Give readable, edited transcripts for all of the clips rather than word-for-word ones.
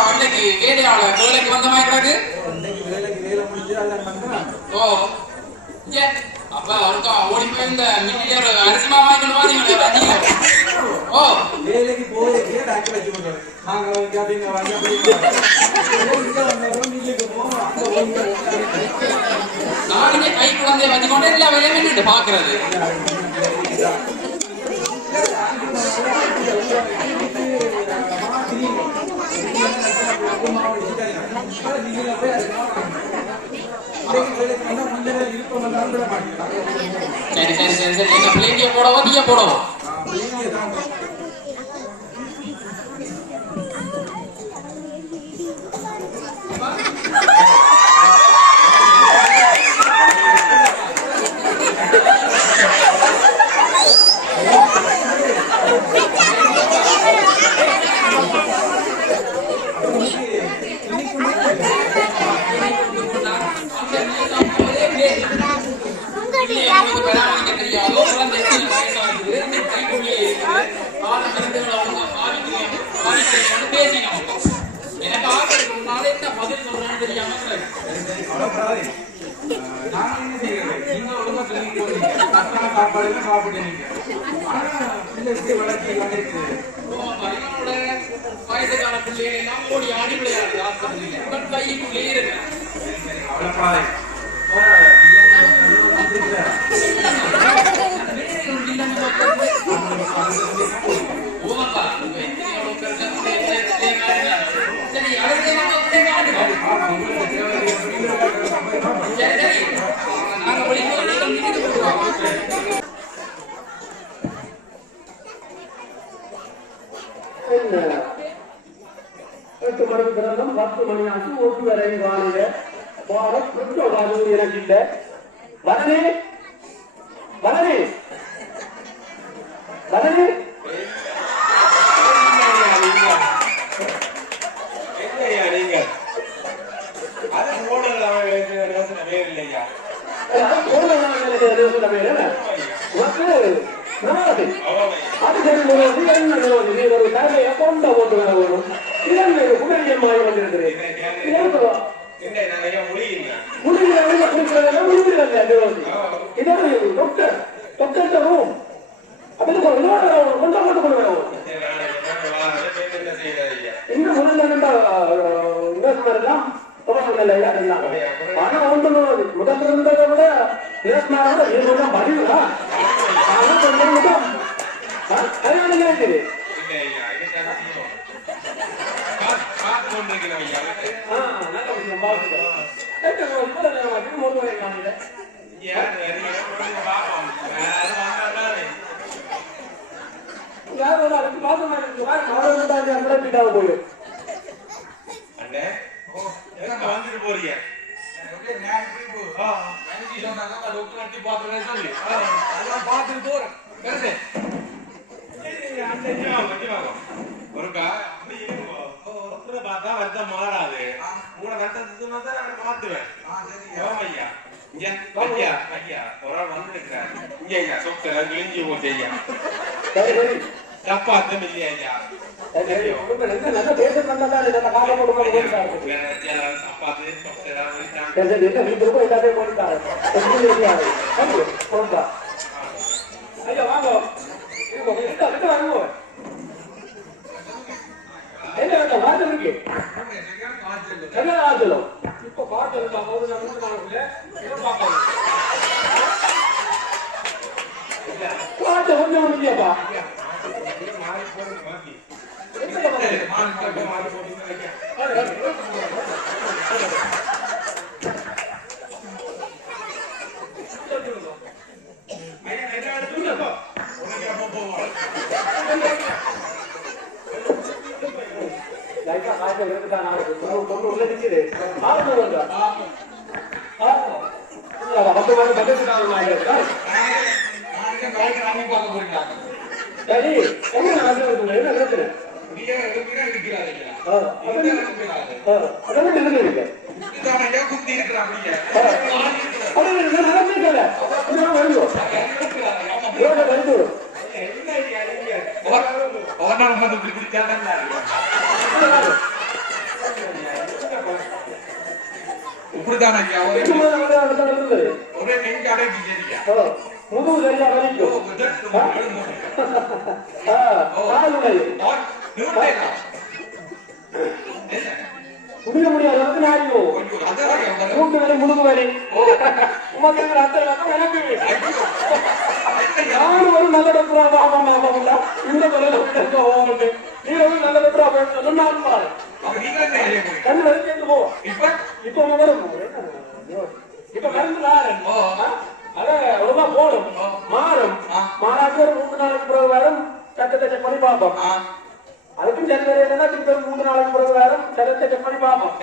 அன்னைக்கு வேலையாளர் வேலைக்கு வந்த மாதிரி கிடக்கு. ஓ அப்ப அவருக்கா ஓடி போய் இந்த மில்லியர் அரிசி மாவு வாங்கிட்டு வாங்க. ஓ வேலைக்கு போய் டாக்டர் வச்சு போடுறாரு. நானே கை குழந்தைய வச்சுக்கொண்டு எல்லா வேலையும் நின்றுட்டு பாக்குறது. சரி சரி சரி சரி எங்க பிள்ளைங்க போடவோ நீங்க போடவோ. எனக்கு ஆகிறதுக்கு முன்னாலே என்ன பதில் சொல்றான்னு தெரியாம வயசுக்கான பிள்ளைகள் எல்லாம் ஓடி ஆடி விளையாடுது ஆஸ்பத்திரியில கைக்குள்ளே இருக்கு. எட்டு மணிக்கு பிறந்தம் 10 மணி ஆச்சு. ஒன்று வரை வாழில பாரத் எனக்கு இல்லை. வரணே வரணே வரணே அது சரி ஒரு தலைமையை கொண்ட ஓட்டு வர வேணும். இதற்கு உடனடியமாய் வந்திருக்கிறேன். ஆனா ஒன்று முதல் இருந்ததை விட பதிவுதான் போயிடும். போறீங்க பார்த்துட்டு போறேன். ஒருக்கா அப்படி பார்த்தா வருத்தம் மாறாது. உங்களை வருத்தத்தை பார்த்துவேன். ஐயா இங்க ஐயா ஒரு ஆள் வந்து இருக்கிறார். இங்க ஐயா சொக்க கிழிஞ்சி போச்சு ஐயா. தப்பாத்தம் இல்லையா ஐயா? இப்ப பாட்டு கொஞ்சம் முடியாப்பா. அப்படித்தான் ஐயா ஒரே நெஞ்சு அடைச்சி சரியா முதுகு சரியா வலிக்கும் முடிய முடியாது மூன்று வரை முழுது வரை யாரும் ஒரு நல்ல டாக்டரா இந்த நீ ஒரு நல்ல டாக்டரா சொன்னாலும் கண்ணு வரைக்கும் போ இப்ப வரும் இப்ப மருந்து அத ஒழுங்கா போடும் மாறும் மாறாட்டி ஒரு 3 நாளைக்கு பிறகு வரும் சட்டத்தை செக் பண்ணி பார்ப்போம் அதுக்கும் சரி வரையா திருப்பி 3 நாளைக்கு பிறகு வரும் சட்டத்தை செக் பண்ணி பார்ப்போம்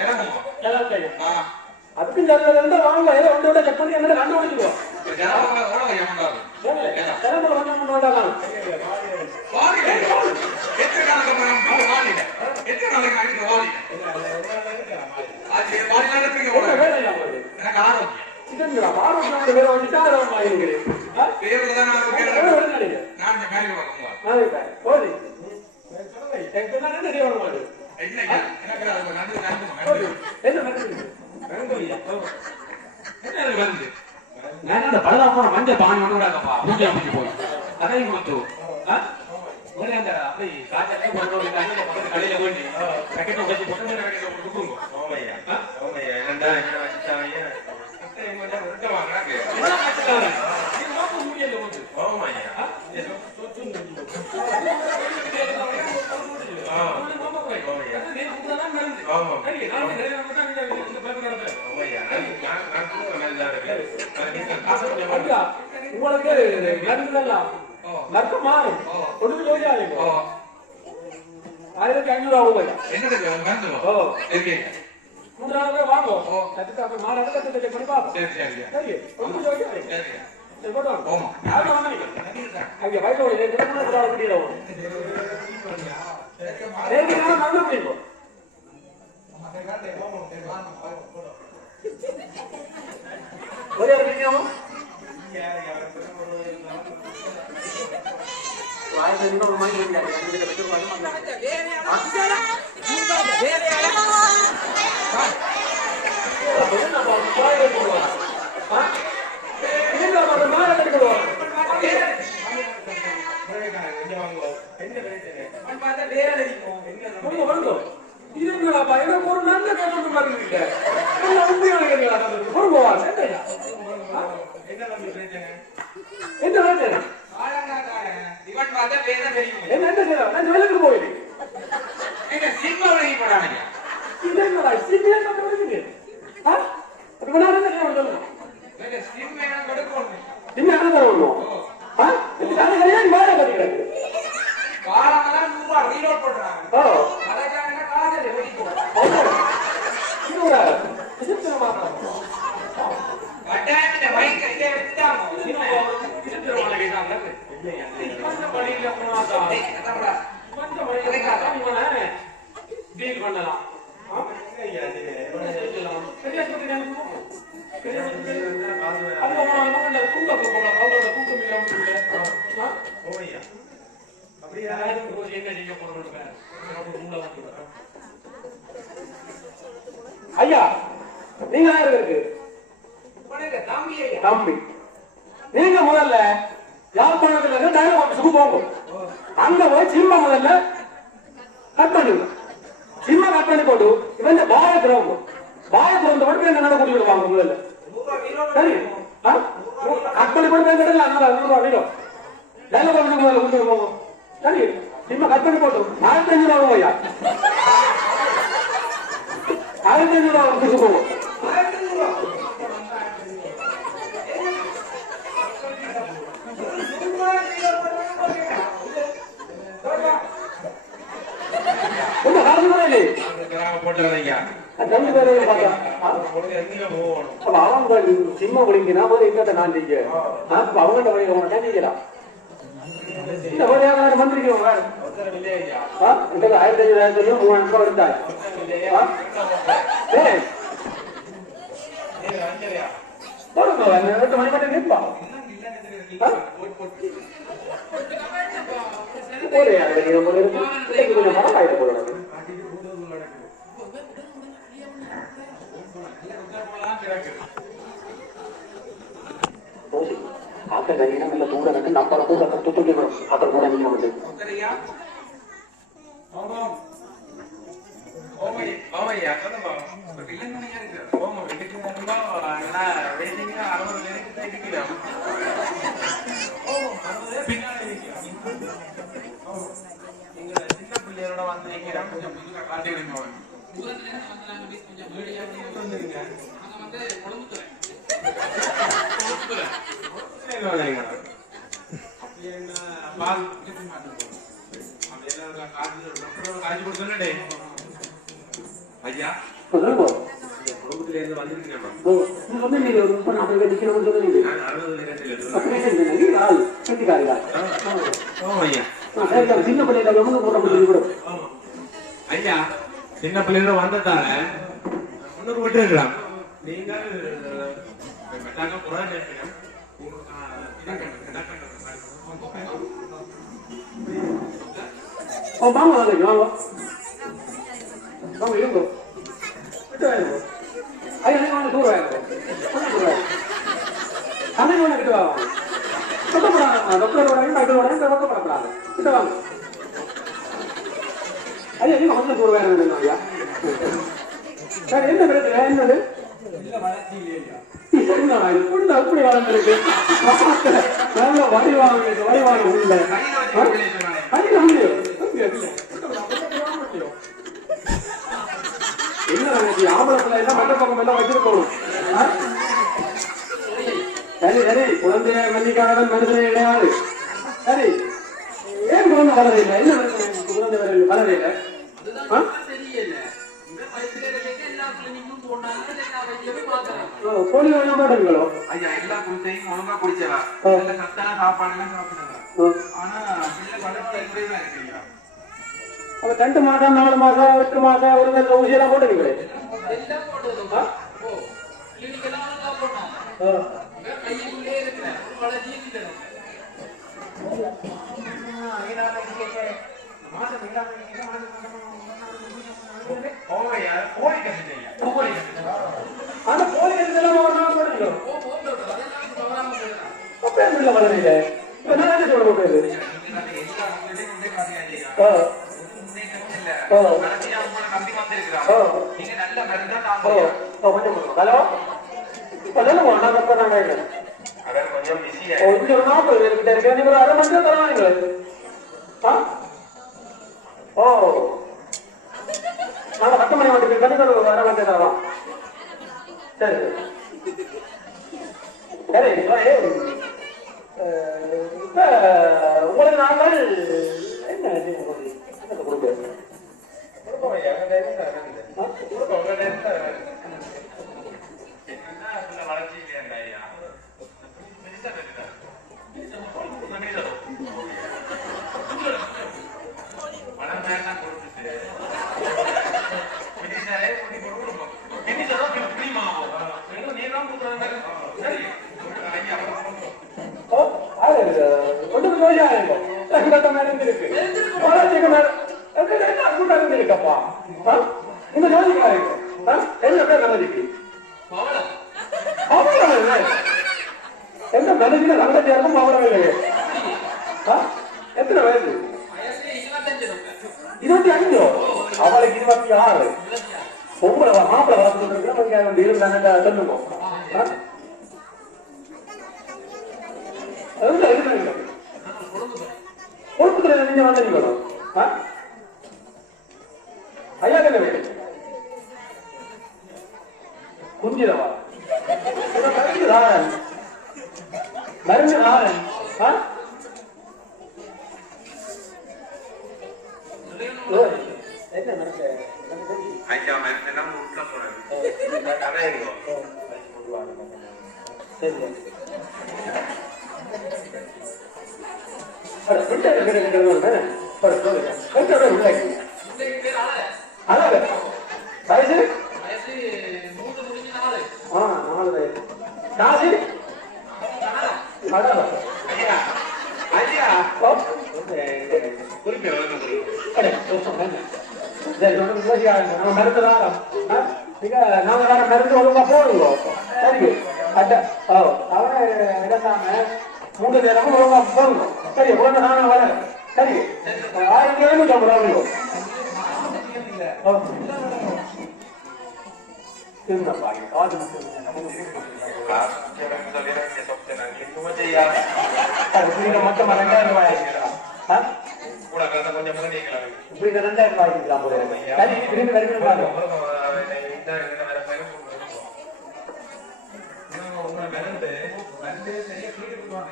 அதுக்கும் சரி வரையா வாங்க ஏதோ ஒன்று செக் பண்ணி என்ன கண்டுபிடிச்சிடுவோம் மஞ்சள் பாணி ஒன்றுடாப்பா பூஜை அமைச்சு போய் அதையும் கொடுத்து கடையில போயிட்டு பேக்கெட் உடைச்சு போட்டு கொடுக்குங்க உங்களுக்கு நர்க்கம் மாறும் ஒன்று ஜோதியாங்க 1500 ரூபாய் மூன்றாவது வாங்க மாறாத பண்ணி பாப்போம் சரி ஒன்று ஜோதியாங்க அங்கே வயசோட ஒரே ஒரு எனக்கு ஒரு நல்ல கேட்டு மாட்டீங்க ஐயா நீங்க இருக்கு தம்பி நீங்க முதல்ல யாழ்ப்பாணத்துல இருந்து டைலர் ஆபீஸுக்கு போங்க அங்க போய் சிம்ம முதல்ல கட் பண்ணுங்க சிம்ம கட் பண்ணி போட்டு இவன் பாய திறவுங்க பாய திறந்த மட்டும் என்ன கூட்டி விடுவாங்க முதல்ல சரி கட் பண்ணி போட்டு கிடைக்கல 100 ரூபாய் வீடும் டைலர் ஆபீஸுக்கு முதல்ல கூட்டி போங்க சரி சிம்ம கட் பண்ணி போட்டு 1500 ரூபாய் ஐயா 1500 ரூபாய் கூட்டி போங்க சிம்ம முடிங்கினா இன்னத்தை நான் செய்ய அவங்கள்ட்ட செய்யலாம் இந்த மந்திரிக்கிறோம் 1500 3000 ரூபாய் எடுத்தாய் மணி மட்டும் நிற்பா கொஞ்சம் பணம் ஆயிட்டு போல நல்ல தூர நட்டு நம்ம கூட துத்துக்கி அப்புறம் கூட நீங்க வந்து ஓமையா சொல்லுங்க ஓமா வெட்டிக்கு வெயிட்டிங் 60 பேருக்கு இருக்கிறோம் நீங்க சின்ன பிள்ளையோட வந்து நிக்கிறோம் கொஞ்சம் காட்டி விடுங்க தூரத்துல இருந்து வந்து நாங்க மீட் கொஞ்சம் வீடியோ வந்துருங்க நாங்க வந்து கொழும்புத்துறை பால் மாட்டோம் காஞ்சி கொடுத்தே ஐயா குடும்பத்துல இருந்து வந்துருக்கேன் நீங்க ஒரு 30-40 பேர் நிக்கணும்னு சொன்னீங்க சின்ன பிள்ளைங்க போட்ட ஐயா சின்ன பிள்ளைங்க வந்ததால முன்னூறு விட்டு இருக்கலாம் நீங்க வாங்க வாங்க வாங்க இருங்கோ ஐயா நீங்க வாங்க தூரம் அண்ணன் வாங்க கிட்ட வாங்க டாக்டரோட ரொக்கப்படக்கூடாது கிட்ட வாங்க ஐயா நீங்க கொஞ்சம் தூரம் வேணும் ஐயா சார் என்ன பிரச்சனை என்னது அப்படி வளர்ந்துருக்கு நல்ல வடிவாங்க உள்ள என்ன ஆம்பளத்துல எல்லாம் மண்ட பக்கம் எல்லாம் வச்சிருக்கணும் சரி சரி குழந்தைய மன்னிக்காதவன் மனுஷனே கிடையாது சரி ஏன் குழந்தை வளரையில்லை என்ன குழந்தை வளரையில்லை போலியோ எல்லாம் போடுங்களோ ஐயா எல்லா குழந்தையும் ஒழுங்கா குடிச்சவா சத்தான சாப்பாடு எல்லாம் சாப்பிடுறா ஆனா வளர்ச்சி குறைவா இருக்கு அப்ப 2 மாசம் 4 மாசம் 8 மாசம் ஒரு நல்ல ஊசி எல்லாம் போடுவீங்களே ஆனா போலி கட்டெல்லாம் ஒரு நாள் போடுங்களோ அப்ப என்ன வளரீங்க என்ன சொல்ல போகுது ஹலோ கொஞ்சம் பிஸியா கொஞ்சம் 40 பேர்கிட்ட இருக்கு நீங்க ஒரு 1/2 மணி நேரம் தருவாங்க ஓ நாங்க 10 மணி வந்துட்டு கண்டிப்பா ஒரு 1/2 மணி நேரம் தரலாம் சரி சரி இப்ப உங்களுக்கு நாங்கள் என்ன கொடுப்பேன் வளர்ச்சி இல்லையா பணம் வேண்டாம் கொடுத்துட்டு இருக்கப்பா இந்த ஜோதிக்காரங்க என்ன பேர் நமதிக்கு எந்த மனதில நல்லது இருக்கும் அவரம் இல்லையே எத்தனை வயசு 25 அவளுக்கு 26 பொம்பளை மாப்பிளை வளர்த்துட்டு இருந்தாங்க சொல்லுங்க கொழுப்புத்துல நீங்க வந்தீங்களோ ஐயா என்ன வேணும் குஞ்சிரவா மருந்து நாரன் என்ன நடக்க ஐயா எல்லாம் உள்ள போறாரு கதை சரி மருந்து ஒழுங்கா போடுங்க சரி அவனை இழந்தாம 3 நேரமும் ஒழுங்கா போகணும். சரி உடனே நான் வரேன். சரி 1750 ரூபா. என்னப்பா காது மொத்தமா 2000 ரூபாய் கொஞ்சம் பண்ணிக்கலாம். இப்படி 2000 ரூபாய் இருக்கலாம் போல. சரி திரும்பி வருகிறேன்.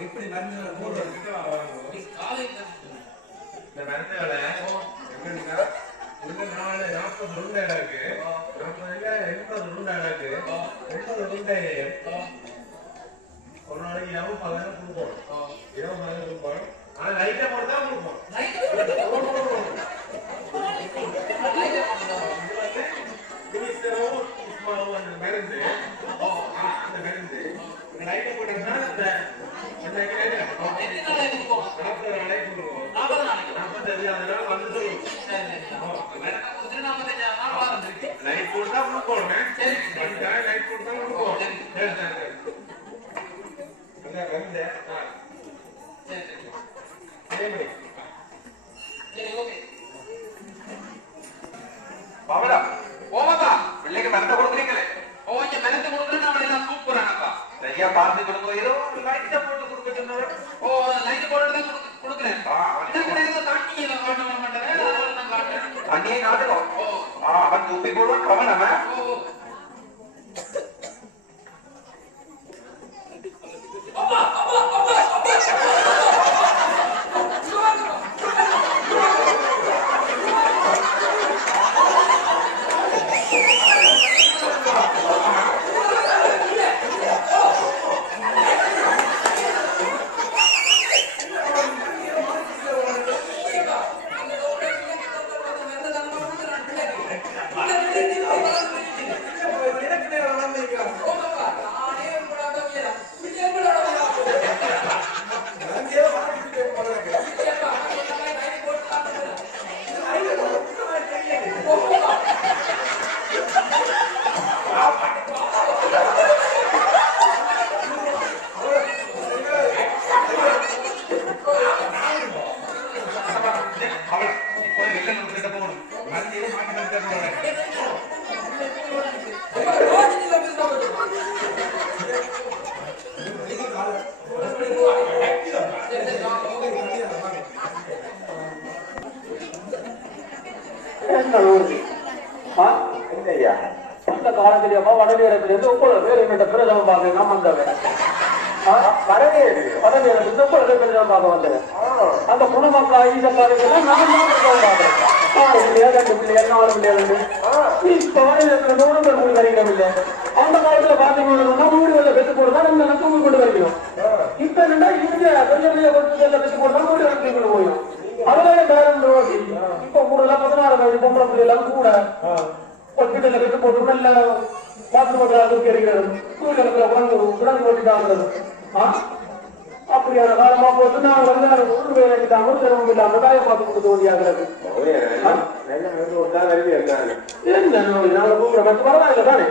இப்படி மருந்து 3 இந்த மருந்துகளை எங்க 40 உருண்டை இருக்கு, 80 உருண்டை இருக்கு, 80 உருண்டை ஒரு நாளைக்கு 20 கொடுப்போம், 20 கொடுப்போம். ஆனா லைட்டை போட்டு தான் கொடுப்போம். மருந்து அந்த மருந்து லைட்டை போட்டோம்னா அந்த 40 நாளைக்கு கொடுப்போம். 45 நாள் வந்து சொல்லுவோம். லைட் போட்டா கொடுப்போம். லைட் போட்டா கொடுப்போம். அந்த மருந்து பிள்ளைக்கு மருந்து கொடுக்குறீங்களே, மருந்து கொடுக்குறேன் அவளை நான் கூப்பிடுறேன்ப்பா. சரியா பார்த்து கொடுங்க. ஏதோ லைட்டை போட்டு கொடுக்க சொன்னவர். லைட் போட்டு கொடுக்குறேன். தண்ணியை காட்டணும். அவன் தூப்பி போடுவான் கவனம். அந்த காலத்திலேயப்பா வடநேரத்திலிருந்து 9 பேர் எங்கிட்ட பிரதம பார்க்க நான் வந்தவன். வடநேரத்திலிருந்து 9 பேர் பிரதம பார்க்க வந்தேன். அந்த குணமக்கா ஈச பாருங்கெல்லாம் நான் தான் பிரதம பார்க்கிறேன். 6 பிள்ளையா 2 பிள்ளையா 4 பிள்ளையா. இப்ப வடநேரத்தில் 100 பேர் கூடி வரைக்கிறோம். அந்த காலத்துல பாத்தீங்கன்னா வீடுகளில் பெற்று போடுறதா நம்ம தூங்கி கொண்டு வரைக்கிறோம். இப்ப என்னன்னா இங்க பெரிய பெரிய கொடுத்து பெற்று போடுறதா வீடு வரைக்கும் கொண்டு போயிடும். அதனால பேரன் இப்ப கூட 16 வயசு பொம்பளை பிள்ளை எல்லாம் கூட ஹாஸ்பிட்டல்ல பெற்று போட்டு நல்ல பாத்ரூம் கிடைக்கிறது, சூழ்நிலை உடனே ஓட்டிட்டாங்கிறது. அப்படியான காலமா போட்டு நான் வந்து ஒரு வேலை இல்லாம சிரமம் இல்லாம காய பார்த்து கொடுத்து ஓடியாகிறது. என்ன நாங்க கூப்பிட மட்டும் வரலாங்க தானே.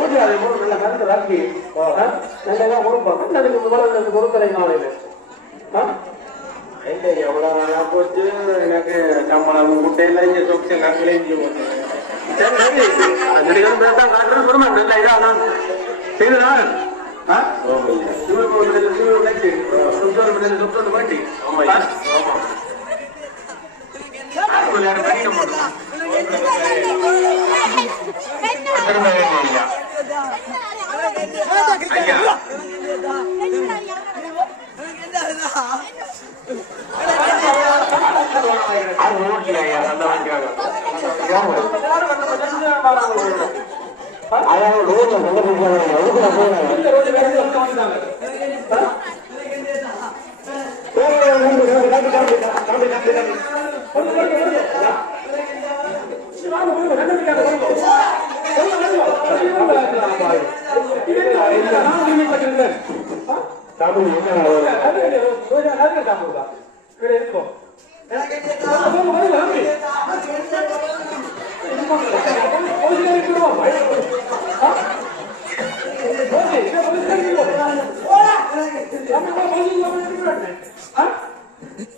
ஊட்டியாதை போட்டு நல்ல கருத்து ராக்கி நல்லா கொடுப்போம். அதுக்கு கொடுக்கலை நாளையில எவ்வளவு நாளா போச்சு. எனக்கு சம்பளம் முட்டையில இங்க சொத்து நாங்களே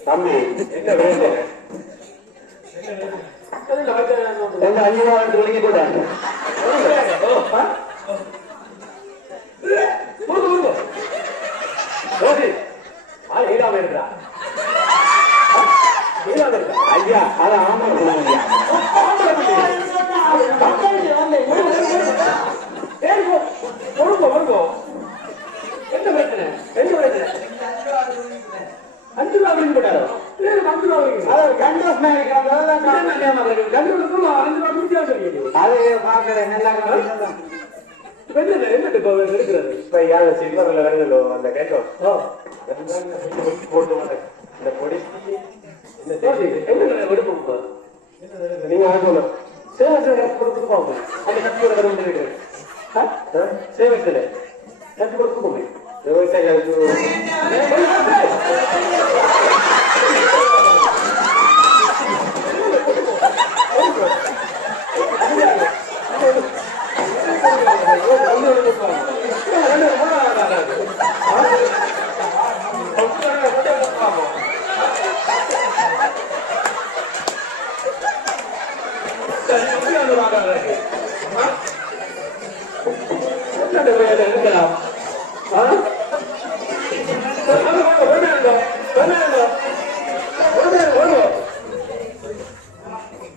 தம்பி என்ன வேலை எங்க 5,000 விளங்கி போட்டாங்க இருக்கிறா ஐயா அது ஆம்பளை என்ன பிரச்சனை என்ன பிரச்சனை 5 ரூபா விளங்கி போட்டாரோ 5 ரூபா இருக்கிறது இப்ப யாரு சில்வர்ல வருதோ அந்த கேட்டோம் போட்டு இந்த பொடி என்ன எடுப்போம் நீங்க வாங்கணும் சேவை கொடுத்து போங்க அந்த கட்சியோட கரும்பு சேவை கட்சி கொடுத்து போங்க விவசாயிகளுக்கு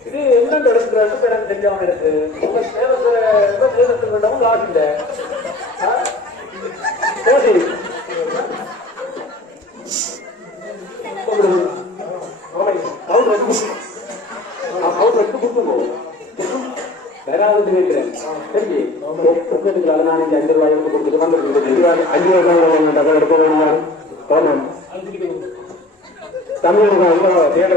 இது என்ன நடக்கிறது தெரியாம இருக்கு உங்க சேவத்தில் வேண்டாம் லாஸ் இல்லை நான் 5 ரூபாய் கொடுத்துட்டு 5 ரூபாய் எடுக்க வேணும் தமிழ் தேட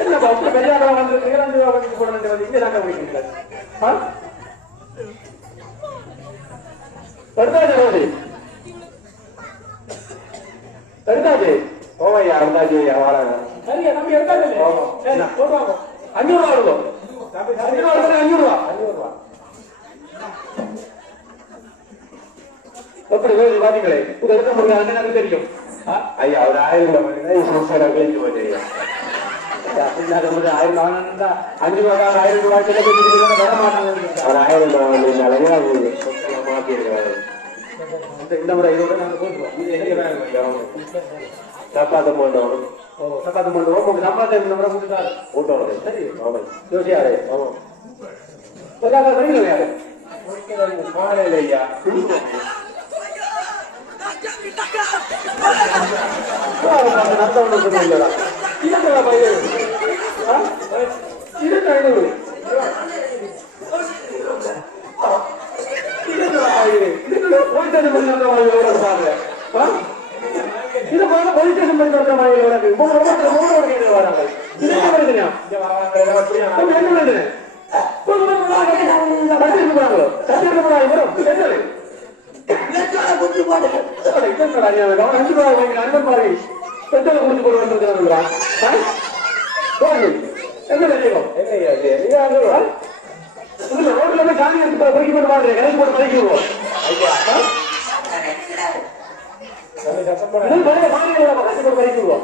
என்னப்பா பெரியாரா வந்து 2 ரூபா போட இங்க நாங்க முடிக்கிறீங்க எடுத்தாச்சு ஓவையா இருந்தாச்சு வாழ தம்பி எடுத்தாச்சு 500 ரூபா இருக்கும் 500 ரூபா எப்படி வேறு பாத்தீங்களே இது எடுக்க முடியாது எனக்கு தெரியும் ஐயா ஒரு 1000 ரூபாய் தெரியும் 1000 ரூபாய் 1000 ரூபாய் வர மாட்டாங்க ஒரு 1000 ரூபாய் மாத்திருக்காரு இந்த முறை இதோட நாங்க போட்டுருவோம் சப்பாத்து போட்டோம் சப்பாத்து போட்டோம் உங்களுக்கு சம்பாத்தி இந்த முறை கூட்டுட்டாரு கூட்டம் சரி ஜோசியாரு வரீங்களா யாரு காலையில ஐயா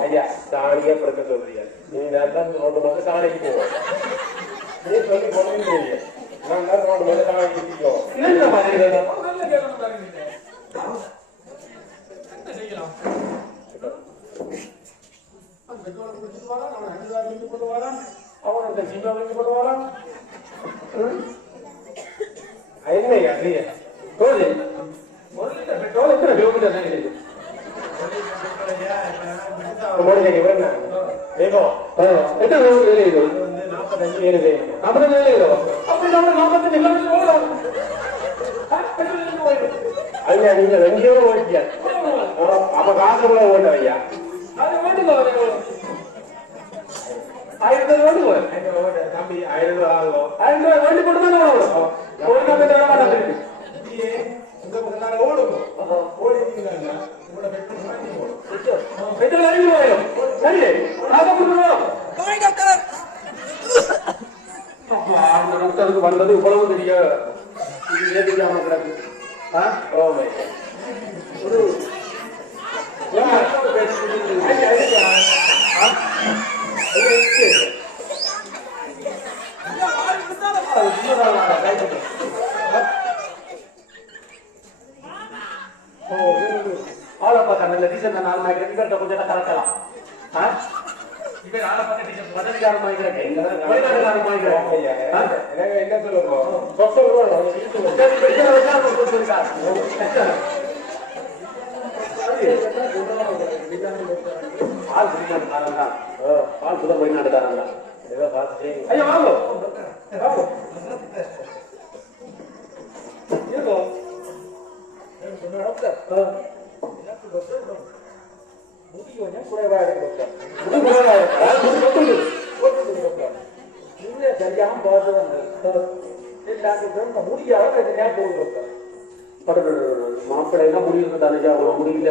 ஐயா சாணியே பிறக்க சொல்றீங்க நீங்க சாணிக்கு போவோம் நீ சொல்லி போனீங்க ஐயா நீங்க எங்கேயோ ஓட்டியா அப்ப காசு கூட ஓட்ட ஐயா அது ஓட்டுங்க 1000 ஓட்டுங்க தம்பி 1000 ரூபாய் ஆகும். 1000 ரூபாய் வண்டி போட்டு தானே வரும். ஒரு நாள் வர மாட்டேங்குது. நீ இந்த முதல்ல ஓடுங்க. ஓடிட்டீங்கன்னா உங்களோட பெட்ரோல் வாங்கி போடு. பெட்ரோல் இறங்கி போயிடும். சரி. காசு கொடுக்கணும். பாய் டாக்டர். அந்த டாக்டருக்கு வந்தது இவ்வளவு தெரிய இது ஏதிக்காம கிடக்கு. ஓ மை ஒரு ஆளை பார்த்தா நல்ல டீசன் நாலு மாய்க்கிறேன் இவர்கிட்ட கொஞ்சம் கரெக்டலாம் இவர் ஆளை பார்க்க டீசன் வசதிக்காரன் மாய்க்கிறேன் வெளிநாட்டுக்காரன் மாய்க்கிறேன் என்ன சொல்லுங்க பால் சுத வெளிநாட்டுக்காரன் தான் ஐயா வாங்க மாப்பிள்ளை எல்லாம் முடிவு தானே முடியல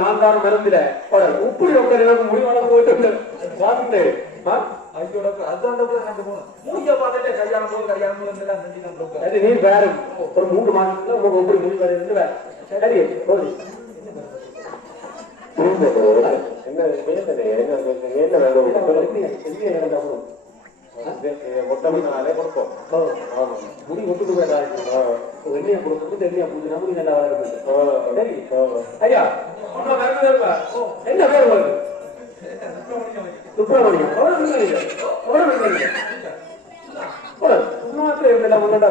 நான் தான் மறந்துல உப்பு முடிவான போயிட்டு நீ வேற ஒரு 3 மாசத்துல ஒவ்வொரு முடிவு வேற சரி என்ன மொத்தமாலே கொடுப்போம் முடி ஒட்டுக்கு வெள்ளையா கொடுத்து தெளியா பூஜை நமக்கு நல்லா இருக்கு ஐயா என்ன பேர் உங்களுக்கு சுப்பிரமணியம்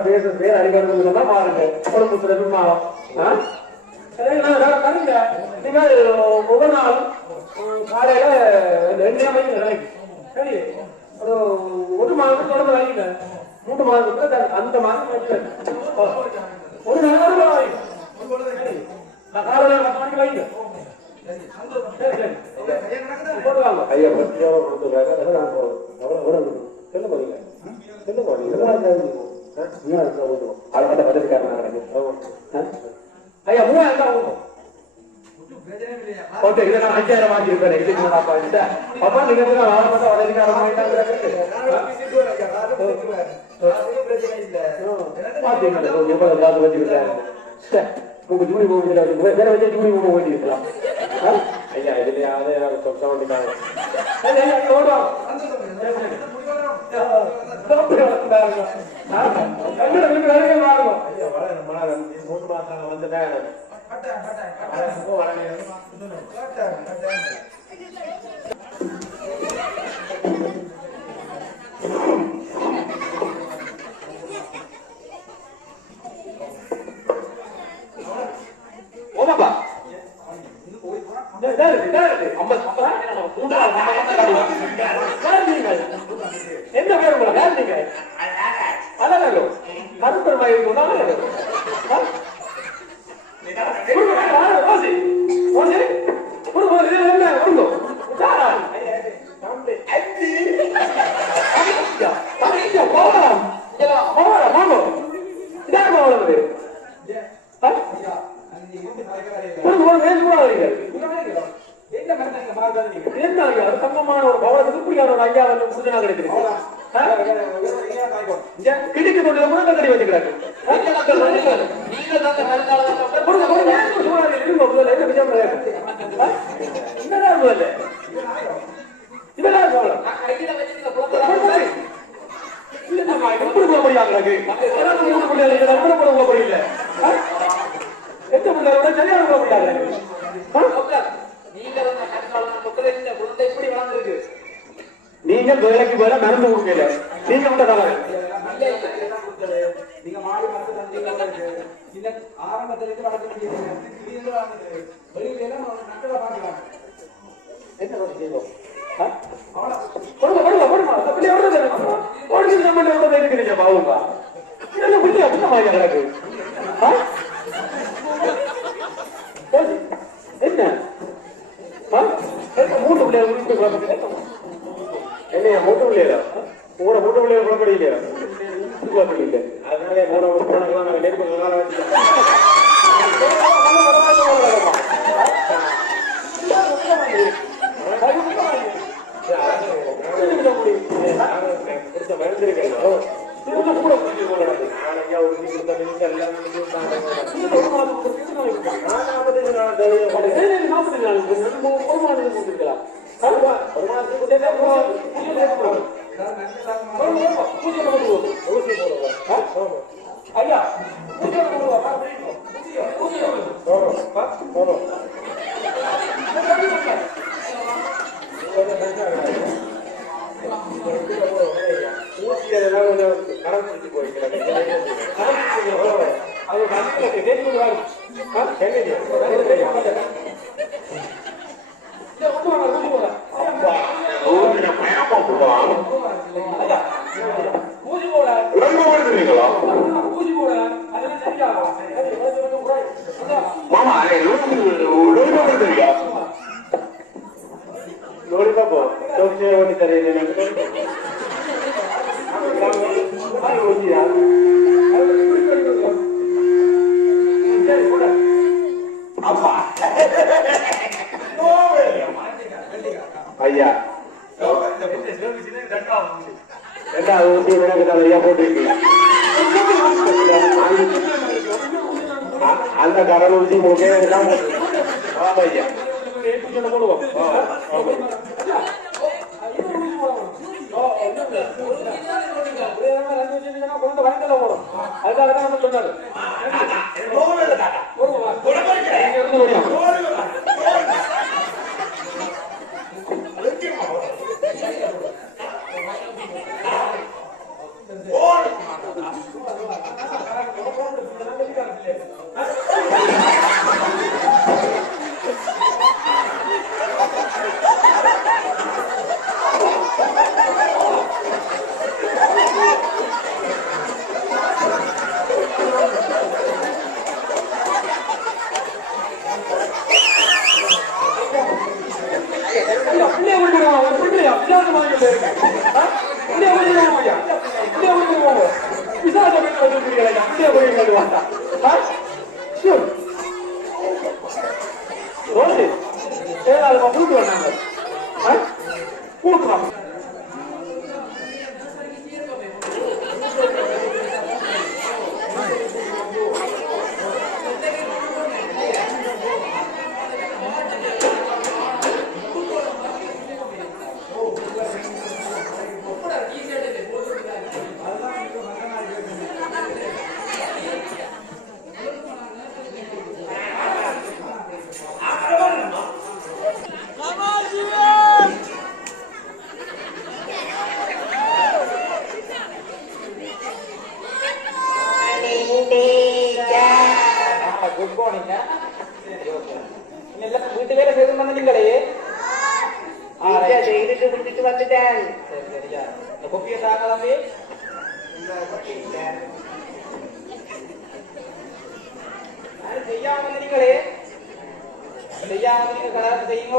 பேச பேர் அடிக்கிறது பாருங்க குடும்பத்துல சும்மாவும் நீங்கள் ஒவ்வொரு நாளும் காலையில 2 மணிக்கு சரி ஒரு மாதம் தொடர்ந்து வாங்கிங்க 3 மாதத்துக்கு அந்த மாதம் ஒரு நாள் வாங்கிங்க காலையில 10 மணிக்கு வாங்கிங்க போடுவாங்க ஐயா ஐயா 3000 ஓகே இதை நான் 5000 வாங்கியிருப்பேன் இதுக்கு நான் பாத்துட்டேன் அப்பா நீங்க எவ்வளவு காசு வச்சுக்கிட்டேன் உங்க ஜூனி மூவி வேற வச்சு ஜூனி மூவி ஓட்டிருக்கலாம் ஐயா இதுலயாவது எனக்கு சொந்த வண்டிக்காங்க வந்துட்டேன் ஓமாப்பா என்ன பேர் உங்களை யார் நீங்க அதான் கருப்பர் மயில் தங்கமான ஒரு பவனத்துக்கு இப்படியான ஒரு ஐயா வந்து புதுனா கிடைக்குது கிடிக்கு கொண்டு முழங்க கடி வச்சுக்கிறாங்க நீங்க வேலைக்கு வேலை நடந்து கொடுக்கல நீங்க உண்ட தவறு நீங்க மாடி மரத்து ஆரம்பத்திலிருந்து வளர்க்க வெளியில என்ன செய்வோம் மட்டும் இருக்கிறீங்க பாவுங்க என்ன புள்ளி அப்படின்னா கிடக்கு என்ன மூட்டு பிள்ளைய உரித்து என்னைய மூட்டு பிள்ளையா உங்களோட மூட்டு பிள்ளைய குழப்படியில்லையா இல்லை அதனால மூணு உறுப்பினர்களாம் நாங்கள் நெருப்பு கால வச்சு ஐயா ஐயா ரெண்டாவது ஊசி எனக்கு தலையா போட்டிருக்கீங்க அந்த கடல் ஊசி முகே ஐயா போடுவோம் அதுக்காக சொன்னாரு வீட்டு வேலை செய்து வந்தீங்களே செய்துட்டு விட்டுட்டு வந்துட்டேன். சரி சரியா இந்த கொப்பியை தாங்க தம்பி. செய்யாம வந்தீங்களே செய்யாம வந்தீங்க கலாச்சாரம் செய்யுங்க.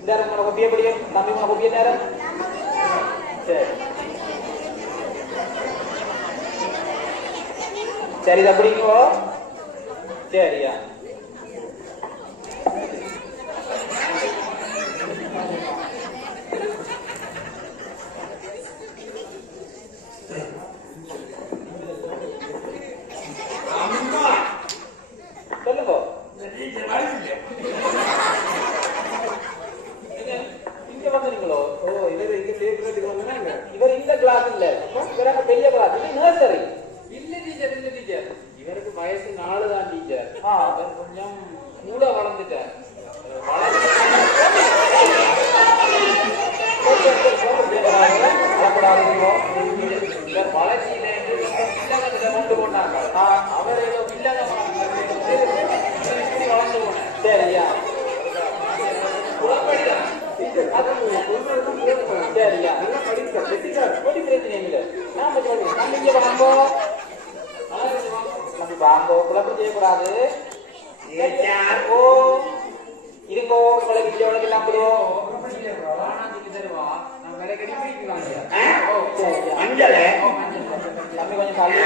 இந்த கொப்பியை படியும் தம்பி உன கொப்பியை நேரம். சரி சரி இதை பிடிங்கோ. சரியா சொல்லுங்க. இங்க வந்தீங்களோ? ஓ இவர் இங்க சேர்க்கிறதுக்கு வந்தாங்க. இவர் இந்த கிளாஸ் இல்ல, இவராக பெரிய கிளாஸ். இது நர்சரி இல்ல டீச்சர். இல்ல டீச்சர், இவருக்கு வயசு 4 தான் டீச்சர். வாங்கோ தம்பி வாங்கோ குழப்பம் செய்யக்கூடாது ஓ இருங்கோ உங்களுக்கு எவ்வளவு எல்லாம் கொடுவோம் மஞ்சள் தம்பி கொஞ்சம் தள்ளி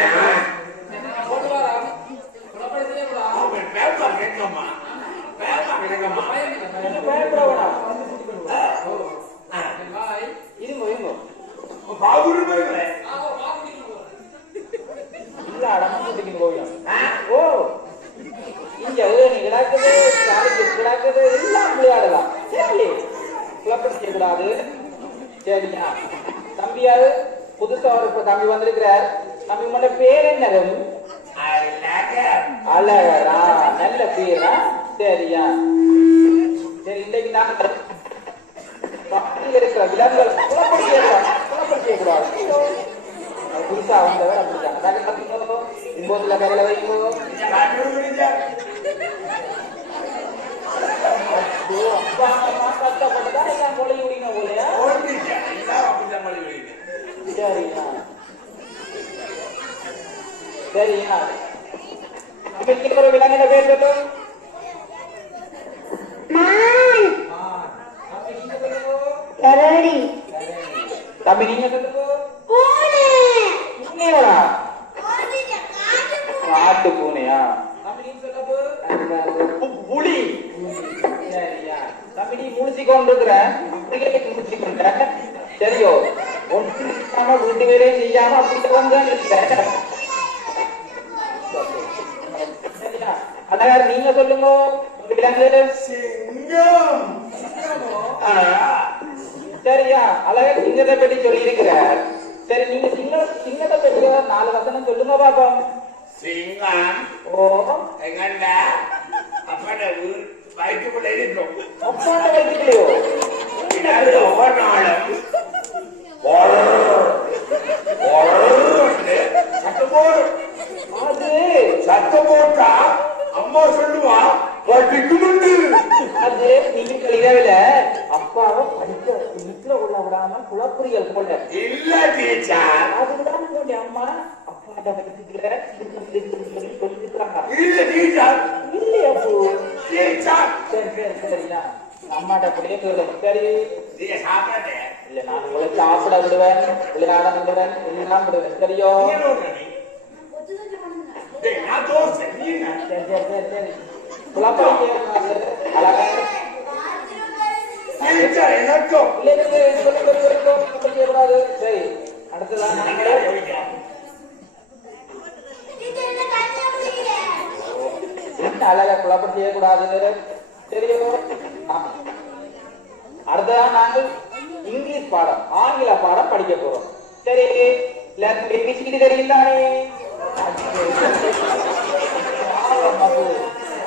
இருங்கோ இருங்கோ இல்ல அடமா கூட்டிக்கிட்டு போயிடும் ஓ இங்க நீ கிடக்குது கிடக்குது எல்லாம் விளையாடலாம் சரி குழப்பம் செய்யக்கூடாது சரியா தம்பியாரு புதுசா ஒரு தம்பி வந்திருக்கிறார் தம்பி உங்களோட பேர் என்னது அழகரா நல்ல பேரா சரியா சரி இன்றைக்கு நாங்கள் இருக்கிற விலங்குகள் குழப்பம் செய்யக்கூடாது புதுசா வந்தவர் அப்படித்தாங்க இம்போதுல கையில வைங்கோ அப்பா அம்மா கஷ்டப்பட்டுதான் எல்லாம் மொழி விடிங்க போலையா சரியா சரியா இப்ப ஒரு விலங்கின பேர் சொல்லும் தம்பி நீங்க சொல்லுங்க காட்டு பூனையா புலி சரியா தம்பி நீ முடிச்சு கொண்டிருக்கிற முடிச்சு கொண்ட சரியோ ஒன்று வீட்டு வேலையை செய்யாம அப்படி வந்து அழகா நீங்க சொல்லுங்க சரியா அழகா சிங்கத்தை பற்றி சொல்லி இருக்கிறார் சரி நீங்க சிங்கத்தை பற்றி 4 வசனம் சொல்லுங்க பாப்போம் சிங்கம் ஓ எங்கண்ட அப்பட வயிற்றுக்குள்ள இருக்கும் அப்பாட்ட வயிற்றுக்குள்ளயோ ஒவ்வொரு நாளும் சத்தம் போட்டா அம்மா சொல்லுவா அது நீங்க இரவுல அப்பாவை படிக்க வீட்டுல உள்ள விடாம குழப்பறியல் போல இல்ல டீச்சர் அதுதான் உங்களுடைய அம்மா அப்பாட்ட படிச்சுக்கிற சொல்லிருக்காங்க இல்ல டீச்சர் இல்லையா டீச்சர் சரி சரி சரியா அம்மாட்ட அப்படியே சொல்லுங்க சரி நீங்க சாப்பிடாதே இல்ல நான் உங்களை சாப்பிட விடுவேன் விளையாட விடுவேன் எல்லாம் விடுவேன் சரியோ நான் தோசை நீங்க சரி சரி சரி சரி குழப்பம் அழகா டீச்சர் எனக்கும் இல்ல சரி அடுத்ததான் என்ன அழகா குழப்பம் செய்யக்கூடாது தெரியுமோ அடுத்ததான் நாங்கள் இங்கிலீஷ் பாடம் ஆங்கில பாடம் படிக்க போறோம் சரி எல்லாருக்கும் தெரியுதானே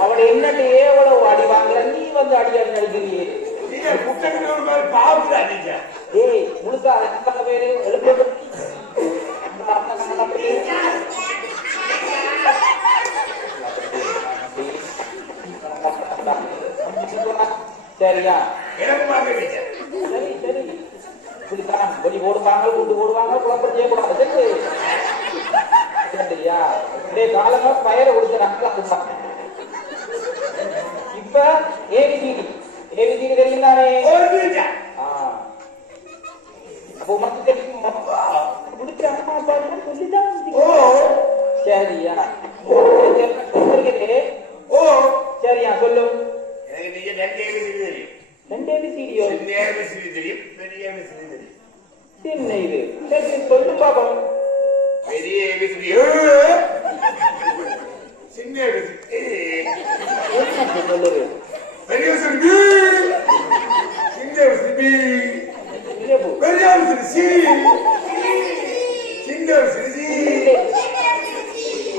அவட என்னட்டு எவ்வளவு அடி வாங்குற நீ வந்து அடியாடி நடிக்கிறியே ஏய் முழுசா பேரு எழுப்பு சரியா சரி சரி இப்படித்தான் வெளி ஓடுவாங்க வீட்டு ஓடுவாங்க குழப்பம் செய்யக்கூடாது சரியா இதே காலமா பயிரை கொடுத்துறாங்க இப்ப ஏபிசிடி தெரியுதானே அப்போ மட்டும் தெரியும் அம்மா அப்பா சொல்லிதான் சரியா சரியா சொல்லும் என்ன இது சொல்லு பாப்போம் சொல்லுது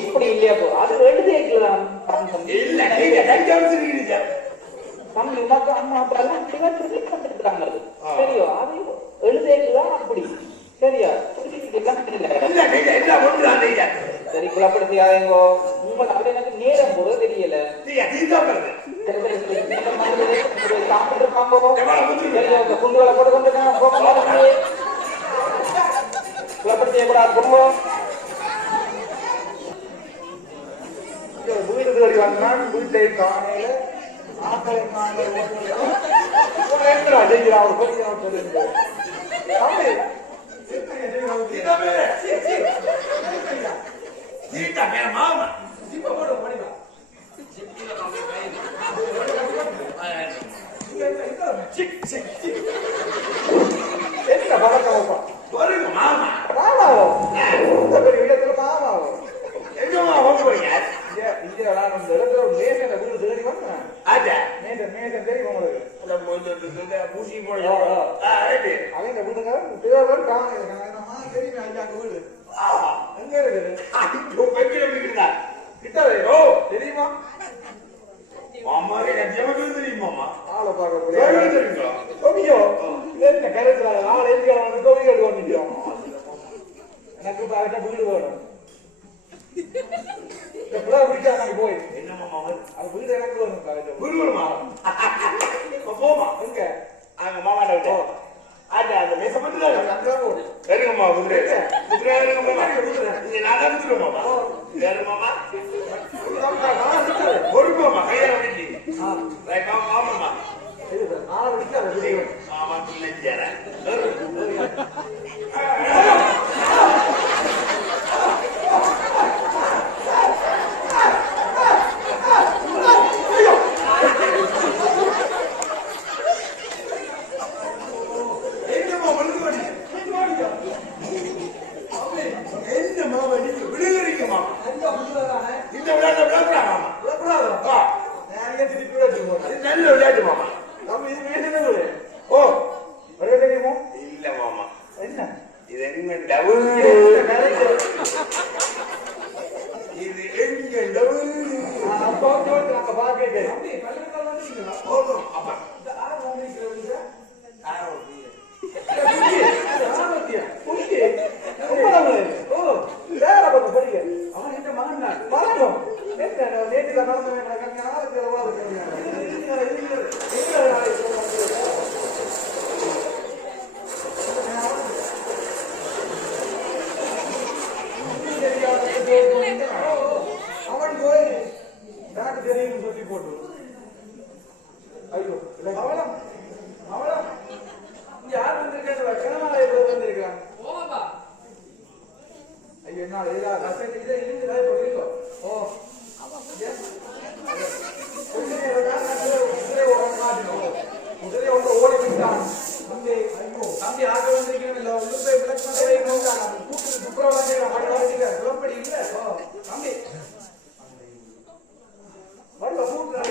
அப்படி இல்லையா போ அது எழுதி வைக்கலாம் தம்பி உனக்கு அம்மா அப்பா எல்லாம் சொல்லிருக்காங்க சரியோ அது எழுதி வைக்கலாம் அப்படி சரியா சரி குழப்படியாதீங்கோ உங்களை அப்படி எனக்கு நேரம் போறது தெரியல சாப்பிட்டு இருப்பாங்க குண்டுகளை போட்டு கொண்டு குழப்படி செய்யக்கூடாது போங்க நான் வீட்டை காணையில ஆக்களை காண செய்கிறார் மாமா என்ன பழக்கம் வருங்க மாமா மாமாவும் இந்த பெரிய இடத்துல மாமாவும் எங்கம்மா போறீங்க இங்க நான் இந்த இடத்துல மேசனை வீடு தேடி வந்தேன் ஆச்சா மேசன் தெரியும் உங்களுக்கு பூசி போய் அவங்க வீடுங்க தேவர் காணமா தெரியுமே ஐயாக்கு வீடு எங்க இருக்குது கிட்டவே ஓ தெரியுமா மாமாவே எனக்கு தெரியுமாமா ஆளை பார்க்க தெரியுமா கோவியோ என்ன கரெக்டா ஆள் எங்க வந்து கோவி கட்டு வந்துட்டோம் எனக்கு பாக்கிட்ட வீடு வேணும் இந்த புலா பிடிச்சா நாங்க போய் என்ன மாமா அது வீடு எனக்கு வேணும் பாக்கிட்ட வீடு வேணுமா போமா எங்க அங்க மாமாட்ட விட்டு ஆட்டா அந்த மேச மட்டும் சரிங்கம்மா குதிரை நீங்க நான் தான் மாமா வேறு மாமா பொறுப்போமா கையால விட்டு மாமா ஆளை விட்டு மாமா பிள்ளைஞ்சார நல்ல விளையாட்டு மாமா நம்ம இது வேணும் ஓ ஒரே தெரியுமோ இல்ல மாமா என்ன இது என்ன டபுள் இது எங்க டபுள் அப்பா போட்டு நம்ம பாக்கே அப்படி கல்யாணம் வந்துட்டீங்களா ஓ அப்பா இந்த ஆறு வந்துட்டீங்க ஆறு ஓ வேற பக்கம் படிக்க அவன் இந்த மகன் தான் மகனும் நேற்று நடந்த அவன் போய் எனக்கு தெரியும் சொல்லி போட்டு ஐயோ அவளம் அவளம் யார் வந்திருக்கேன் கிணமாலை வந்திருக்கான் ஐயோ என்ன இதை இருந்து ஓ குதிரை ஒன்று ஓடி விட்டான் தம்பி ஆக வந்திருக்கிறேன் உள்ளே கூட்டு சுற்றுலா குளப்படி இல்ல தம்பி வரல கூட்டு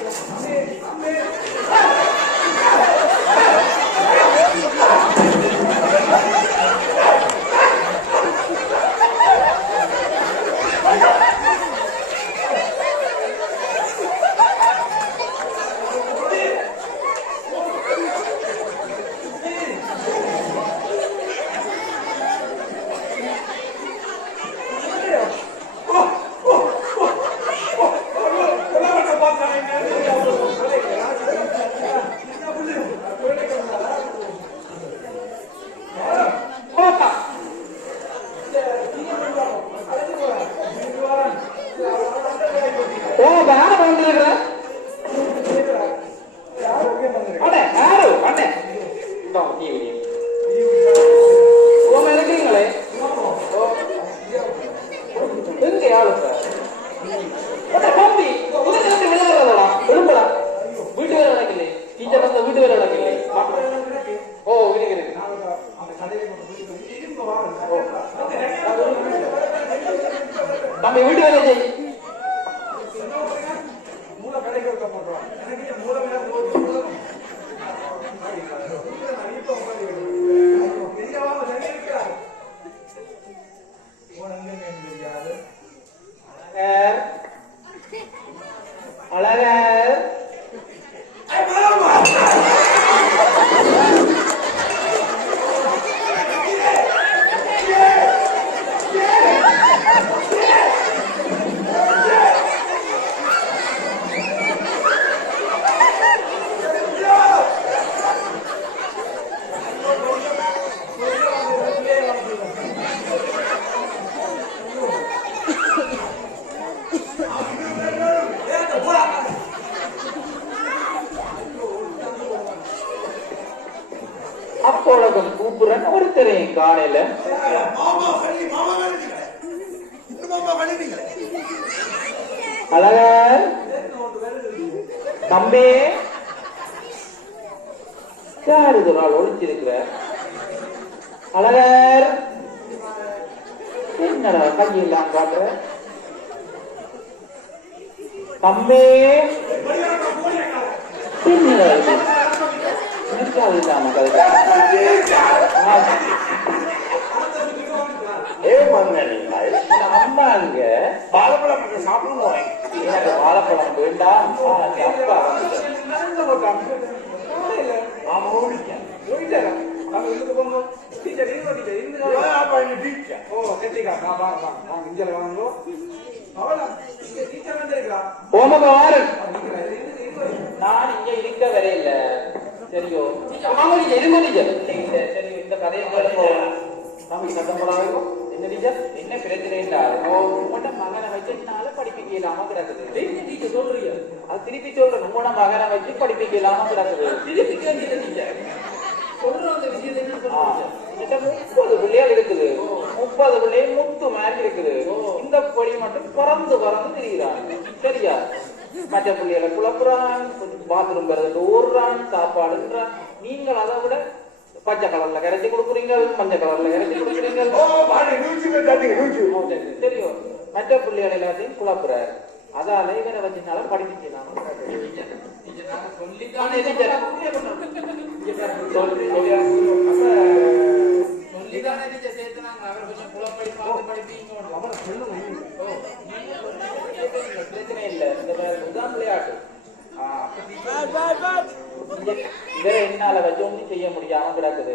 நம்ம வீட்டு வேலை செய் மூல கடைக்கு வைக்க போறோம் எனக்கு மூல வேலை போறோம் பெரியவா சரி இருக்கா ஓனங்க தெரியாது அழகா What? ஒருத்தரையும் காலையில அழகர் தம்பி யாரு ஒரு நாள் ஒழிச்சிருக்கிற அழகர் என்னடா கையெல்லாம் காட்டுற தம்பி என்னடா நினைக்காது இல்லாம அம்மா இங்க வாழைப்பழம் சாப்பிடுவோம். எனக்கு வாழைப்பழம் வேண்டாம். அப்பா நான் இங்க இருக்க வரையில சரியோ சரி இந்த கதையை நமக்கு சத்தம் போடாதோ என்ன டீச்சர் என்ன பிரச்சனை இல்லாத உங்களோட மகனை வச்சதுனால படிப்பிக்க இல்லாம கிடக்குது டீச்சர் சொல்றீங்க அது திருப்பி சொல்றேன் உங்களோட மகனை வச்சு படிப்பிக்க இல்லாம கிடக்குது திருப்பி கேட்டீங்க டீச்சர் சொல்ற அந்த விஷயத்தை என்ன சொல்றீங்க 30 பிள்ளைகள் இருக்குது 30 பிள்ளைகள் முத்து மாதிரி இருக்குது இந்த பொடி மட்டும் பறந்து திரிகிறாங்க சரியா மற்ற பிள்ளைகளை குழப்புறான் பாத்ரூம் பெறது ஓடுறான் சாப்பாடுன்றான் நீங்கள் அதை விட பச்சை கலர்ல கரைச்சி கொடுக்குறீங்க மஞ்சள் கலர்ல கரைச்சி கொடுக்குறீங்க தெரியும் மற்ற பிள்ளைகள் எல்லாத்தையும் குழப்புறாரு அதால இவரை வச்சுனால படிப்பிக்கலாம் பிரச்சனை இல்லை இதுதான் விளையாட்டு இதை என்னால வச்சு ஒன்றும் செய்ய முடியாம கிடக்குது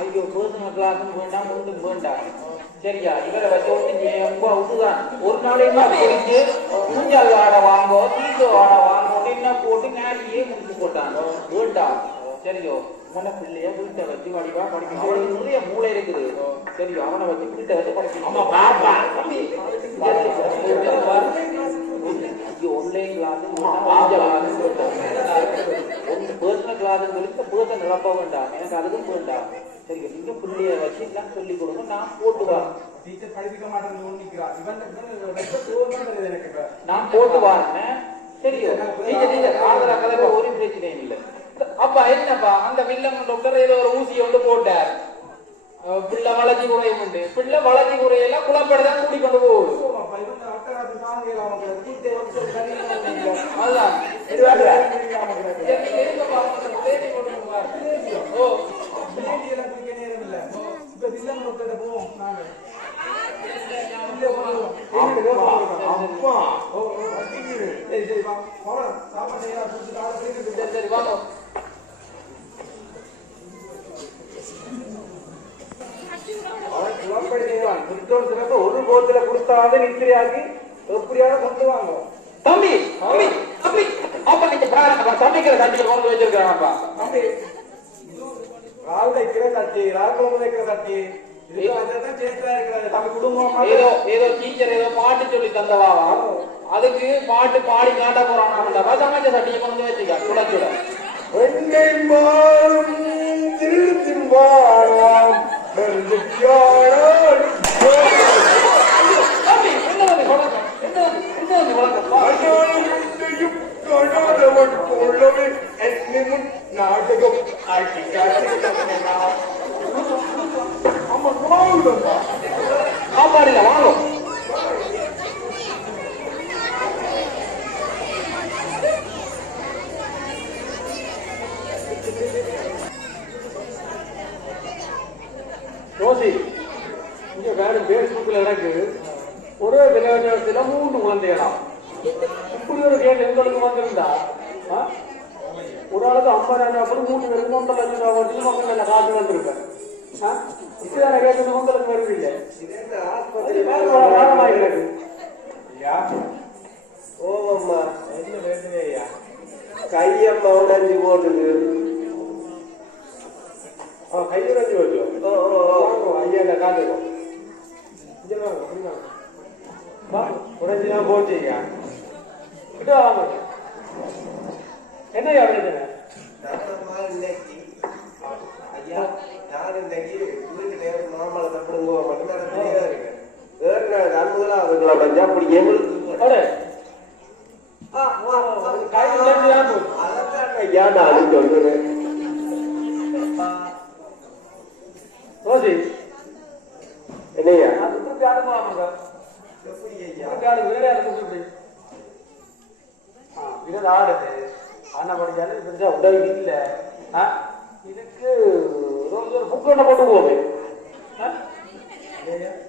ஐயோ பர்சனல் கிளாஸும் வேண்டாம் ஒன்றும் வேண்டாம் சரியா இவரை வச்சு ஒன்றுதான் ஒரு நாளையுமா குடிச்சு மூஞ்சால் வாடை வாங்கோ தீசோ வாடை வாங்கோ என்ன போட்டு நாடியே முடிச்சு போட்டாங்க வேண்டாம் சரியோ உன பிள்ளைய வீட்டை வச்சு வடிவா படிக்கணும் அவனுக்கு நிறைய மூளை இருக்குது சரியோ அவனை வச்சு வீட்டை வச்சு படிக்கணும் ஆன்லைன் கிளாஸ் பர்சனல் கிளாஸ் சொல்லி பேர்சன் நிரப்ப வேண்டாம் எனக்கு அதுக்கும் வேண்டாம் சரி நீங்க பிள்ளைய வச்சு எல்லாம் சொல்லிக் கொடுங்க நான் போட்டுவான் நான் போட்டுவாருன்னு சரியோ ஆதரா கதை ஒரு பிரச்சனையும் இல்லை அப்பா என்னப்பா அந்த வில்லன் டாக்டர் ஏதோ ஒரு ஊசியை வந்து போட்டார் பிள்ளை வளர்ச்சி குறையும் உண்டு பிள்ளை வளர்ச்சி குறையெல்லாம் குழப்பதான் கூட்டி கொண்டு போகுது அதுதான் சரி வாங்க ஒரு கோத்துல கொடுத்தாத நிச்சயாகி எப்படியாவது கொண்டு வாங்க தம்பி தம்பி தம்பி அப்ப நீங்க சமைக்கிற சட்டியை கொண்டு வச்சிருக்கிறாங்கப்பா தம்பி ரால் வைக்கிற சட்டி ரால் குழம்பு வைக்கிற சட்டி ஏதோ டீச்சர் ஏதோ பாட்டு சொல்லி தந்தவாவா அதுக்கு பாட்டு பாடி காட்ட போறான் சமைச்ச சட்டியை கொண்டு வச்சுக்க சுட சுட நாடகம் சாப்பாடுல வாங்கும் ரோசி இங்க வேற பேஸ்புக்ல எனக்கு ஒரே விளையாட்டுல 3 குழந்தைகளாம் இப்படி ஒரு கேள்வி எங்களுக்கு வந்திருந்தா ஒரு ஆளுக்கு 50,000 அப்படி 3 பேருக்கு 1 லட்சம் ரூபாய் வச்சு மக்கள் காசு வந்திருப்பேன் இதுதான கேட்கறது உங்களுக்கு வருவீங்க ஓமம்மா என்ன வேண்டுமே ஐயா கையம்மா உடஞ்சி போட்டுது கையுடஞ்சி வச்சோம் ஐயா இந்த காட்டுக்கும் உடஞ்சிதான் போச்சீங்க கிட்ட வாங்க என்ன பிரச்சனை நான் இன்னைக்கு வீட்டுல மாமலை தப்பிடுங்க மட்டும் நடத்தியே இருக்கேன். வேறு நாள் தான் முதலாவது அடைஞ்சா அப்படி எங்களுக்கு அதான் ஐயா நான் சொல்றேன். என்னையா எப்படி ஐயா ஆடுது ஆனபடியால உடல் இல்லை இதுக்கு ஒரு புக் ஒண்ணு போட்டு போவே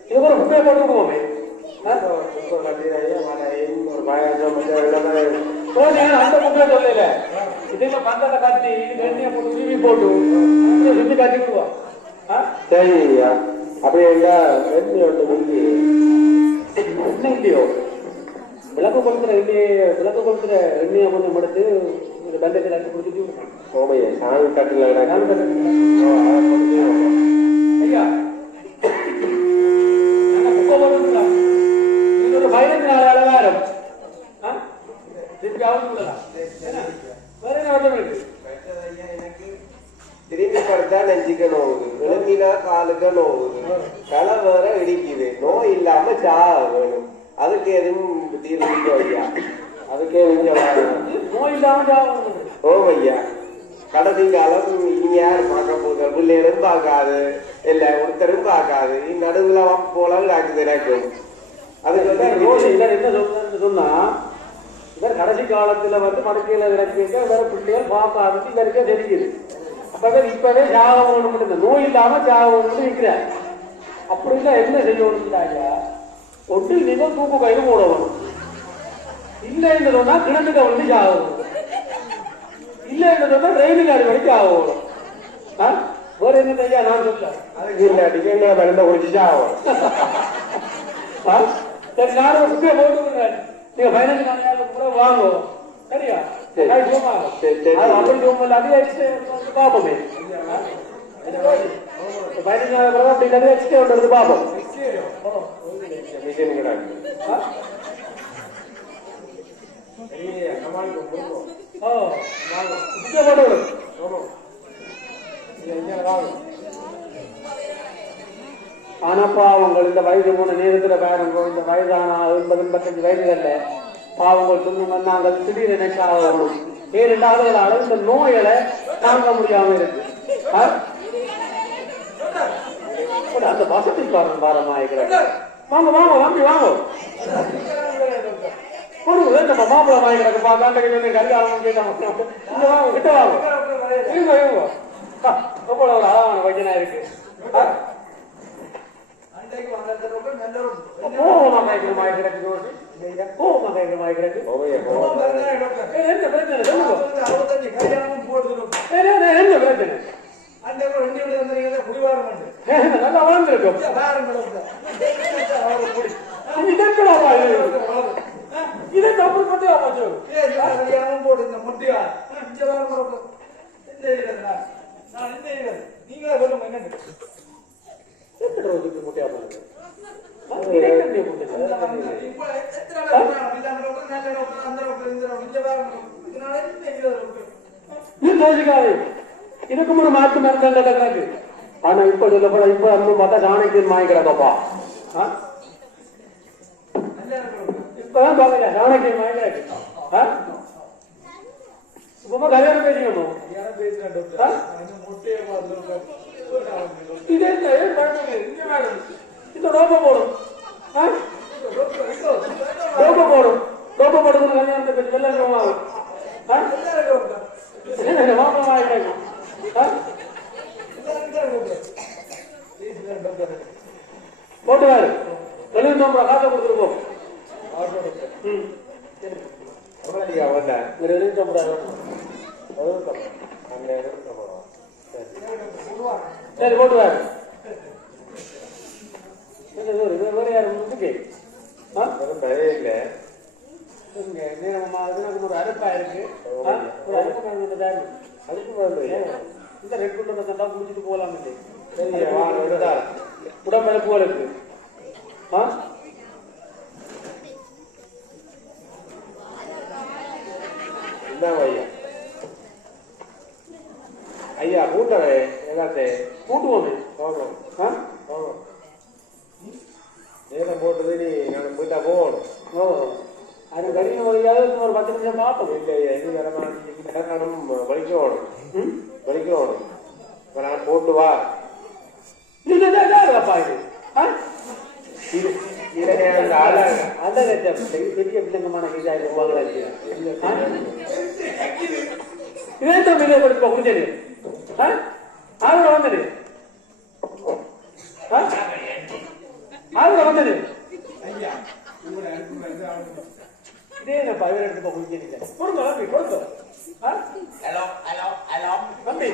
இது ஒரு புக்கை போட்டு போவே அந்த புக்கை சொல்லல இதுல பந்தத்தை கட்டி வெண்ணிய போட்டு உருவி போட்டு சுத்தி கட்டி விடுவோம். சரி ஐயா அப்படியே வெண்ணி ஒன்று முடிஞ்சு என்ன இல்லையோ விளக்கு கொடுக்குற எண்ணெயை கொஞ்சம் எடுத்து தண்டத்தை கட்டி கொடுத்துட்டு ஓமையா சாமி கட்டில ஐயா புக்கை போட்டு ஒரு 15 நாள் அளவாரம் திருப்பி அவங்களும் வேற என்ன வருத்தம் இருக்கு எனக்கு திரும்பி படுத்தா நெஞ்சுக்க நோவுது, விளங்கினா காலுக்க நோவுது, களை வேற இடிக்குது, நோய் இல்லாம சாக வேணும். அதுக்கு எதுவும் தீர்வு ஐயா? அதுக்கு நோய் இல்லாம ஓம் ஐயா கடைசி காலம் இனி யார் பார்க்க போகுது? பிள்ளைகளும் பார்க்காது, இல்ல ஒருத்தரும் பார்க்காது, நடுவுல போல ஆக்குது எனக்கும். அதுக்கு என்ன சொல்றேன்னு சொன்னா இவர் கடைசி காலத்துல மடக்கையில இறக்கிங்க வேற பிள்ளைகள் பார்க்காது இவருக்கே தெரியுது. அப்பவே இப்பவே ஜாகம் மட்டும் நோய் இல்லாம ஜாகம் இருக்கிறார். அப்படின்னா என்ன செய்யணும்னாங்க ஒன்று நீங்க தூக்கு கயிறு போடணும், இல்லைன்னு சொன்னா கிணத்துக்கு வந்து ஜாகணும், இல்லைன்னு சொன்னா ரயில் காடி வரைக்கும் ஆகணும். வேற என்ன ஐயா நான் சொல்றேன் அதுக்கு என்ன மருந்த குடிச்சு ஆகும். சரி நானும் புக்கே போட்டு நீங்க 15 நாள் கூட வாங்குவோம் சரியா? அப்படி பாப்போமே 15 நாள் கூட அப்படி எக்ஸ்ட்ரா ஒன்று பாப்போம். ஆனா பாவங்கள் இந்த வயது போன நேரத்துல பாருங்க, இந்த வயதான 80-85 வயதுகள்ல பாவங்கள் சொன்னோம்னா நாங்கள் திடீர் நினைக்காகணும். ஏனென்றால் இந்த நோய்களை தாங்க முடியாம இருக்கு. அந்த வசதிக்காரன் பாரமாயிருக்கிறாங்க. வாங்க வாங்க வாங்கி வாங்க நம்ம மாப்பிள்ள வாங்கிக்கிறாங்க கல்யாணம் கேட்டாங்க வாங்க கிட்ட வாங்க இவங்க இவங்க ரொம்ப ஒரு அழகான வகையா இருக்கு. நல்லா வளர்ந்துருக்கும் இதை தப்பு போட்டு முட்டியா நீங்களே சொல்லுங்க என்ன முட்டியா பாருங்க இதுக்கு முன்ன மாற்று மருந்தாங்க. ஆனா இப்ப சொல்லப்பட இப்ப நம்ம பார்த்தா சாணக்கியன் வாங்கிக்கிறாங்கப்பா. இப்பதான் பாருங்க சாணக்கியன் வாங்கிக்கிறாங்க. இப்ப கல்யாணம் பேசிக்கணும் இது இந்த ரோபோ போடும் ரோபோ போடும் ரோபோ போடுறது கல்யாணத்தை பற்றி வெள்ளம் ஆகும். போட்டுவாரு 99 காசை கொடுத்துருப்போம். சரி போட்டுவாரு. வேற யாரும் ஒரு அறுப்பா இருக்கு. ஒரு அறுப்பு இந்த ரெட் குண்டை தண்டா குடிச்சிட்டு போகலாம். உடம்பெழுப்புகளுக்கு ஐயா கூட்டவே எல்லாத்தையும் வந்தா போகணும். ஓ அது கடின வழியாவது ஒரு 10 நிமிஷம் பார்ப்போம். இல்லையா இது நானும் வலிக்கணும் வலிக்கணும். நான் போட்டு வா. இல்லப்பா இது பெரிய வில்லங்கமான இதே கொடுப்பா குடிச்சது ஆளுட வந்தது ஆளுட வந்தது இதே என்னப்பா இவரை எடுத்துப்பா குடிச்சது கொடுங்க தம்பி கொடுங்க தம்பி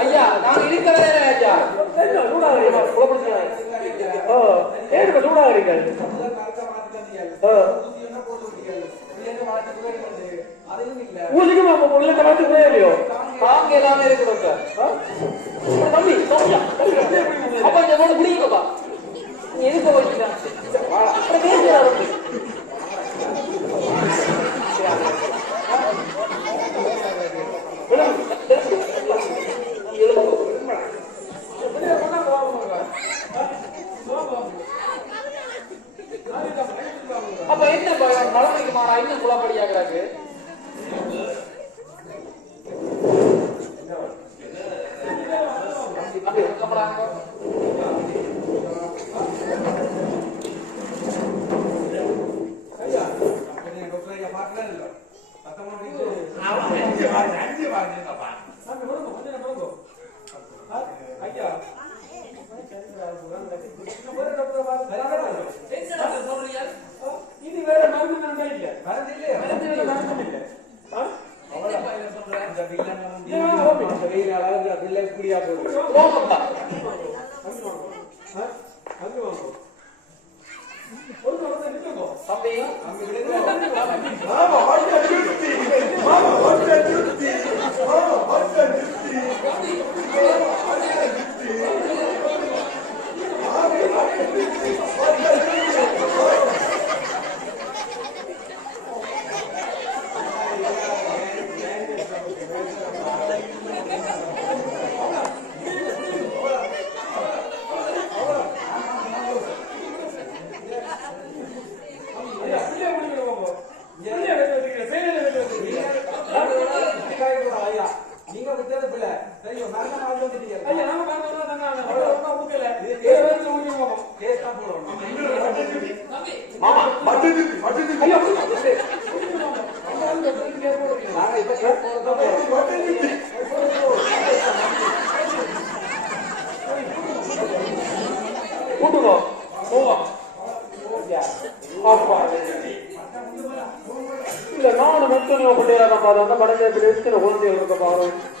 ஐயா நாங்க இருக்கிறதே ஐயா தாங்க எல்லாமே இருக்கணும் தம்பி அப்ப என்னோட குடிக்கப்பா எதுக்கு வச்சுக்கலாம் அப்ப என்ன நலமைக்கு மாறா இன்னும் குழப்படியாகிறாரு இது வேற மருந்து இல்ல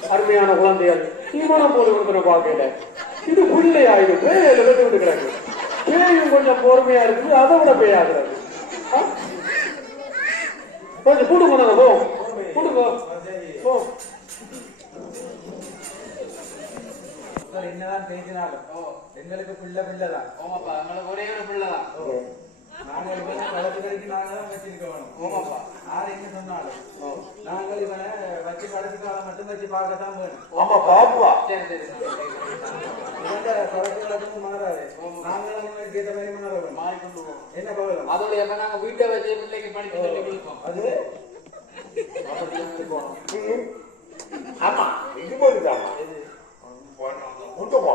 அருமையான குழந்தைகள் தீவனம் போல கொடுக்கிற பார்க்கல இது புள்ளை ஆயிடும் பேயில வெட்டு விட்டு கிடக்கு பேயும் கொஞ்சம் பொறுமையா இருக்குது அதை விட பேயாகிறது கொஞ்சம் கூட்டு போனாங்க போ கூட்டுக்கோ போ என்னதான் பேசினாலும் எங்களுக்கு பிள்ளை பிள்ளைதான் ஓமாப்பா எங்களுக்கு ஒரே ஒரு பிள்ளைதான் நாங்கள் இவனை வளர்த்து கடைக்கு நாங்க தான் வச்சிருக்க வேணும் ஓமாப்பா யார் என்ன சொன்னாலும் நாங்கள் இவனை வச்சு கடைசி காலம் மட்டும் வச்சு பார்க்கத்தான் வேணும் ஆமா பாப்பா சரி சரி இவங்க தொடக்கங்களுக்கும் மாறாது நாங்களும் இவங்களுக்கு ஏற்ற மாதிரி மாற வேணும் மாறிக்கொண்டு போவோம் என்ன பகலம் அதோட நாங்க வீட்டை வச்சு பிள்ளைக்கு படிக்க சொல்லி கொடுப்போம் அது ஆமா இது போதுதான் கொண்டு போ